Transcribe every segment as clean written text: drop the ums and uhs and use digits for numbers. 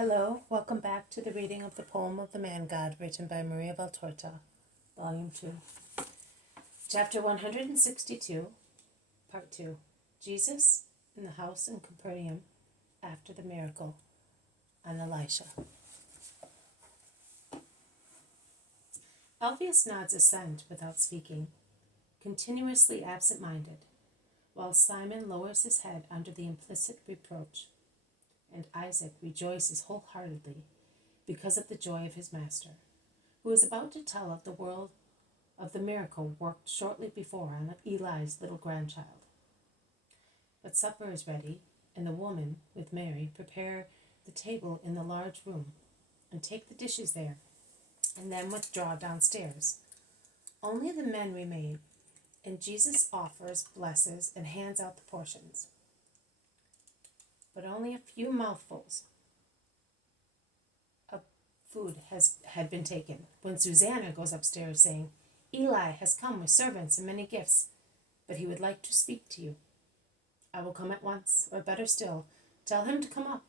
Hello, welcome back to the reading of the poem of the Man God written by Maria Valtorta, Volume 2. Chapter 162, Part 2. Jesus in the house in Capernaum after the miracle on Elisha. Alphaeus nods assent without speaking, continuously absent-minded, while Simon lowers his head under the implicit reproach, and Isaac rejoices wholeheartedly because of the joy of his master, who is about to tell of the world of the miracle worked shortly before on Eli's little grandchild. But supper is ready, and the woman, with Mary, prepare the table in the large room, and take the dishes there, and then withdraw downstairs. Only the men remain, and Jesus offers, blesses, and hands out the portions. But only a few mouthfuls of food had been taken, when Susanna goes upstairs saying, "Eli has come with servants and many gifts, but he would like to speak to you." "I will come at once, or better still, tell him to come up."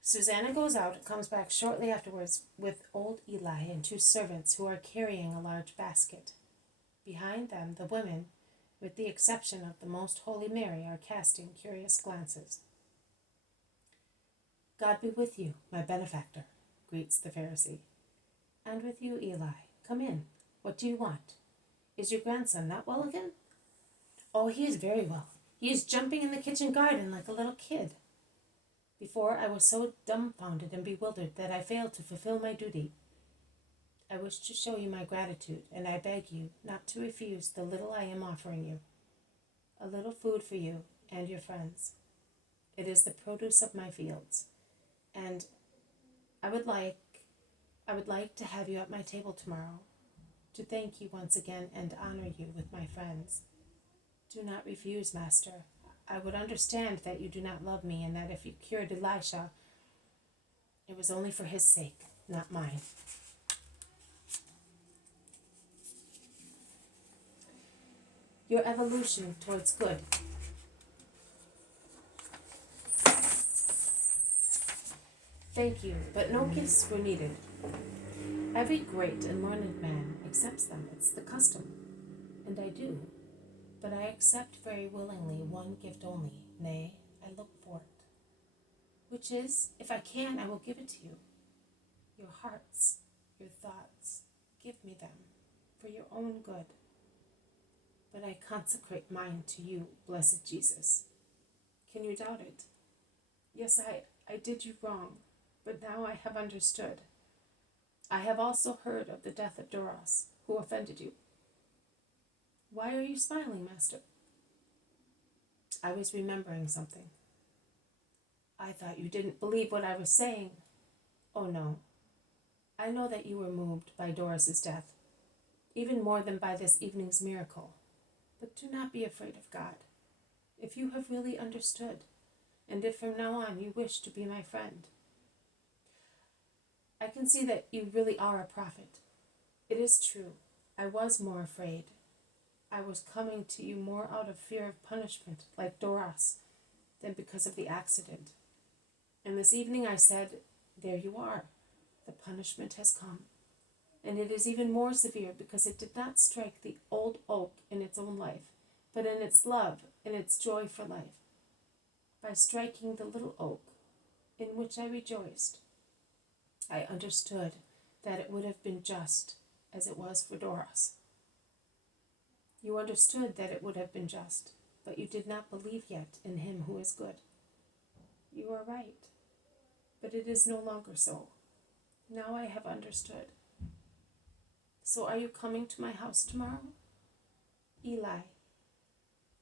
Susanna goes out and comes back shortly afterwards with old Eli and two servants who are carrying a large basket. Behind them the women, with the exception of the Most Holy Mary, are casting curious glances. "God be with you, my benefactor," greets the Pharisee. "And with you, Eli. Come in. What do you want? Is your grandson not well again?" "Oh, he is very well. He is jumping in the kitchen garden like a little kid. Before I was so dumbfounded and bewildered that I failed to fulfill my duty. I wish to show you my gratitude, and I beg you not to refuse the little I am offering you. A little food for you and your friends. It is the produce of my fields, and I would like to have you at my table tomorrow, to thank you once again and honor you with my friends. Do not refuse, Master. I would understand that you do not love me, and that if you cured Elisha, it was only for his sake, not mine." Your evolution towards good. Thank you, but no gifts were needed. Every great and learned man accepts them. It's the custom, and I do. But I accept very willingly one gift only, nay, I look for it. Which is, if I can, I will give it to you. Your hearts, your thoughts, give me them, for your own good. But I consecrate mine to you, blessed Jesus. Can you doubt it? Yes, I did you wrong, but now I have understood. I have also heard of the death of Doros, who offended you. Why are you smiling, Master? I was remembering something. I thought you didn't believe what I was saying. Oh no. I know that you were moved by Doros's death, even more than by this evening's miracle. But do not be afraid of God. If you have really understood, and if from now on you wish to be my friend, I can see that you really are a prophet. It is true. I was more afraid. I was coming to you more out of fear of punishment, like Doros, than because of the accident. And this evening I said, there you are. The punishment has come. And it is even more severe because it did not strike the old oak in its own life, but in its love, in its joy for life. By striking the little oak, in which I rejoiced, I understood that it would have been just as it was for Doros. You understood that it would have been just, but you did not believe yet in him who is good. You are right, but it is no longer so. Now I have understood. So are you coming to my house tomorrow? Eli,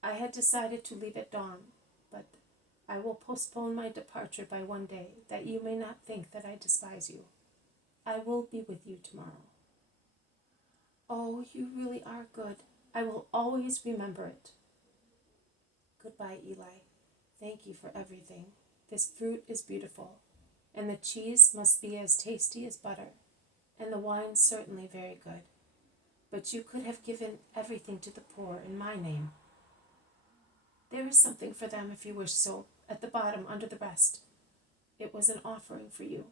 I had decided to leave at dawn, but I will postpone my departure by one day, that you may not think that I despise you. I will be with you tomorrow. Oh, you really are good. I will always remember it. Goodbye, Eli. Thank you for everything. This fruit is beautiful, and the cheese must be as tasty as butter, and the wine certainly very good. But you could have given everything to the poor in my name. There is something for them if you wish so, at the bottom under the rest. It was an offering for you.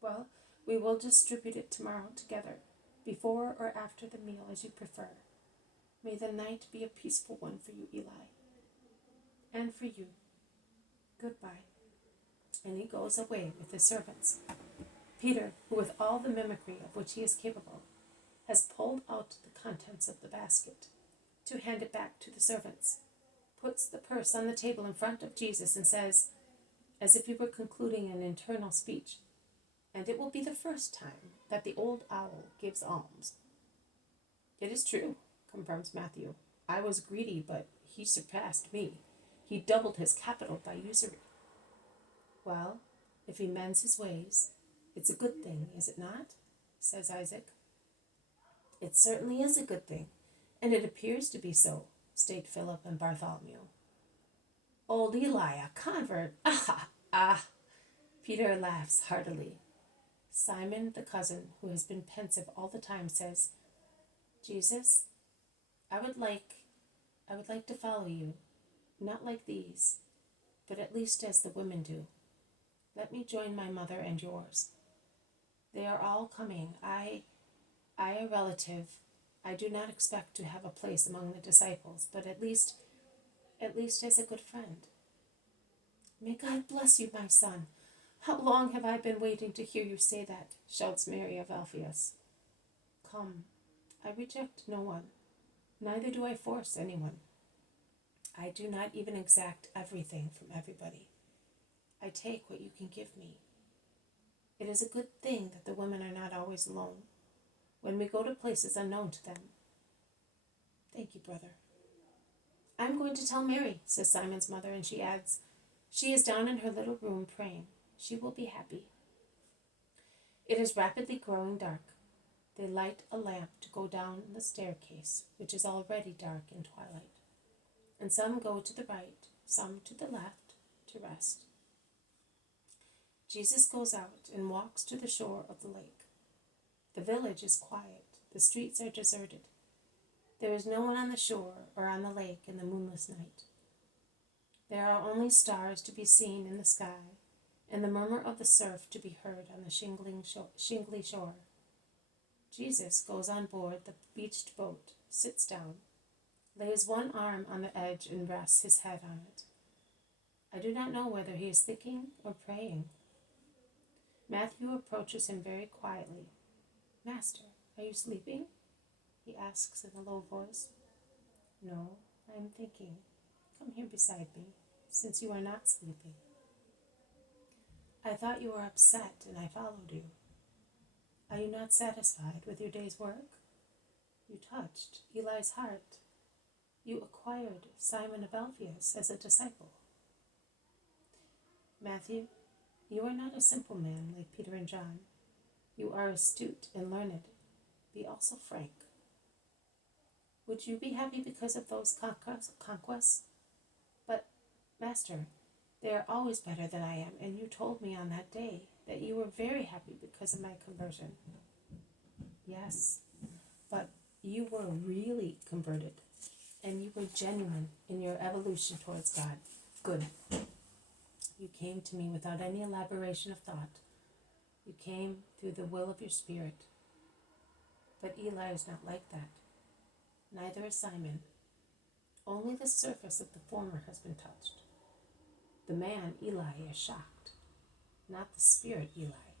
Well, we will distribute it tomorrow together, before or after the meal as you prefer. May the night be a peaceful one for you, Eli. And for you. Goodbye. And he goes away with his servants. Peter, who with all the mimicry of which he is capable, has pulled out the contents of the basket to hand it back to the servants, puts the purse on the table in front of Jesus and says, as if he were concluding an internal speech, "And it will be the first time that the old owl gives alms." "It is true," confirms Matthew. "I was greedy, but he surpassed me. He doubled his capital by usury." "Well, if he mends his ways, it's a good thing, is it not?" says Isaac. "It certainly is a good thing, and it appears to be so," state Philip and Bartholomew. "Old Eli, a convert! Ah, ah!" Peter laughs heartily. Simon, the cousin, who has been pensive all the time, says, "Jesus, I would like to follow you, not like these, but at least as the women do. Let me join my mother and yours. They are all coming. I a relative. I do not expect to have a place among the disciples, but at least as a good friend." "May God bless you, my son. How long have I been waiting to hear you say that?" shouts Mary of Alphaeus. "Come, I reject no one, neither do I force anyone. I do not even exact everything from everybody. I take what you can give me. It is a good thing that the women are not always alone, when we go to places unknown to them." "Thank you, brother." "I'm going to tell Mary," says Simon's mother, and she adds, "She is down in her little room praying. She will be happy." It is rapidly growing dark. They light a lamp to go down the staircase, which is already dark in twilight, and some go to the right, some to the left, to rest. Jesus goes out and walks to the shore of the lake. The village is quiet. The streets are deserted. There is no one on the shore or on the lake in the moonless night. There are only stars to be seen in the sky, and the murmur of the surf to be heard on the shingly shore. Jesus goes on board the beached boat, sits down, lays one arm on the edge and rests his head on it. I do not know whether he is thinking or praying. Matthew approaches him very quietly. "Master, are you sleeping?" he asks in a low voice. "No, I am thinking. Come here beside me, since you are not sleeping." "I thought you were upset, and I followed you. Are you not satisfied with your day's work? You touched Eli's heart. You acquired Simon of Alphaeus as a disciple. Matthew, you are not a simple man like Peter and John. You are astute and learned. Be also frank. Would you be happy because of those conquests? But, Master, they are always better than I am, and you told me on that day that you were very happy because of my conversion." "Yes, but you were really converted, and you were genuine in your evolution towards God. Good. You came to me without any elaboration of thought. You came through the will of your spirit. But Eli is not like that. Neither is Simon. Only the surface of the former has been touched. The man, Eli, is shocked, not the spirit, Eli.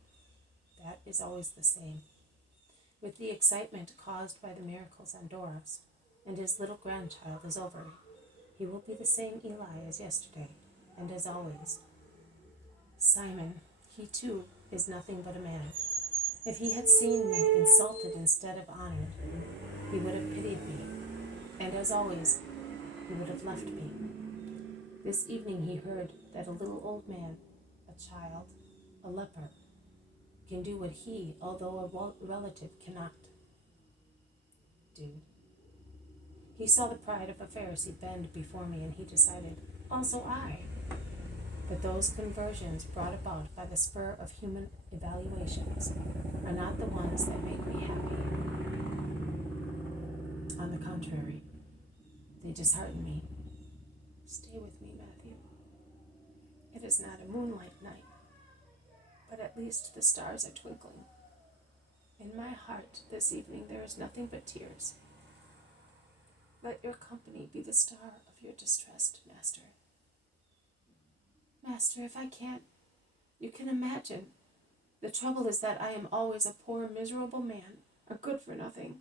That is always the same. With the excitement caused by the miracles on Doros, and his little grandchild is over, he will be the same Eli as yesterday, and as always. Simon, he too is nothing but a man. If he had seen me insulted instead of honored, he would have pitied me, and as always, he would have left me. This evening he heard that a little old man, a child, a leper, can do what he, although a relative, cannot do. He saw the pride of a Pharisee bend before me, and he decided, also I. But those conversions brought about by the spur of human evaluations are not the ones that make me happy. On the contrary, they dishearten me. Stay with me, Matthew. It is not a moonlight night, but at least the stars are twinkling. In my heart this evening there is nothing but tears. Let your company be the star of your distressed master. Master, if I can't, you can imagine. The trouble is that I am always a poor, miserable man, a good-for-nothing.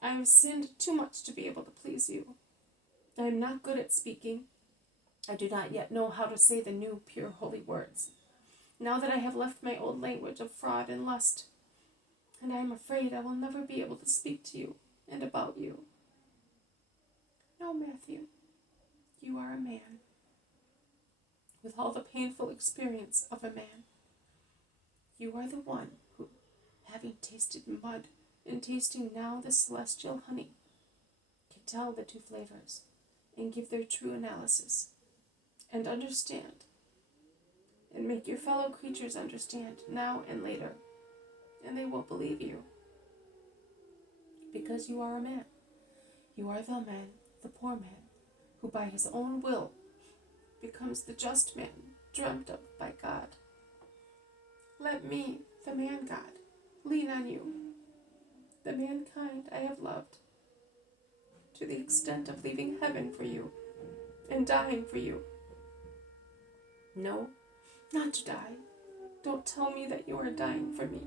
I have sinned too much to be able to please you. I am not good at speaking. I do not yet know how to say the new, pure, holy words. Now that I have left my old language of fraud and lust, and I am afraid I will never be able to speak to you and about you. No, Matthew, you are a man, with all the painful experience of a man. You are the one who, having tasted mud and tasting now the celestial honey, can tell the two flavors and give their true analysis, and understand, and make your fellow creatures understand now and later, and they will believe you. Because you are a man. You are the man, the poor man, who by his own will becomes the just man dreamt of by God. Let me, the man God, lean on you, the mankind I have loved, to the extent of leaving heaven for you and dying for you. No, not to die. Don't tell me that you are dying for me.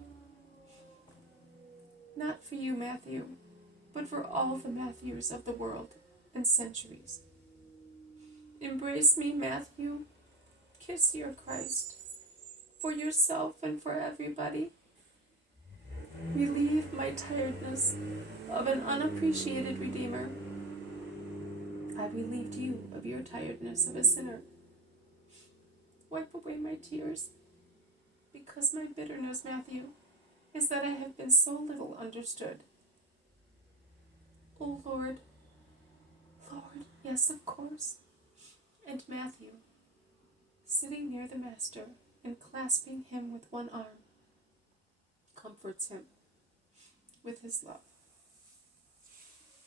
Not for you, Matthew, but for all the Matthews of the world and centuries. Embrace me, Matthew. Kiss your Christ, for yourself and for everybody. Relieve my tiredness of an unappreciated Redeemer. I relieved you of your tiredness of a sinner. Wipe away my tears, because my bitterness, Matthew, is that I have been so little understood. Oh, Lord, yes, of course. And Matthew, sitting near the Master and clasping him with one arm, comforts him with his love.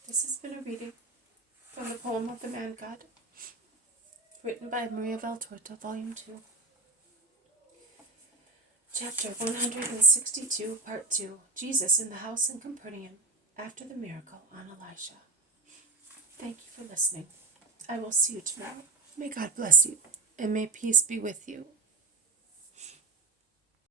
This has been a reading from the poem of the Man God, written by Maria Valtorta, Volume 2. Chapter 162, Part 2, Jesus in the House in Capernaum, after the miracle on Elisha. Thank you for listening. I will see you tomorrow. May God bless you, and may peace be with you.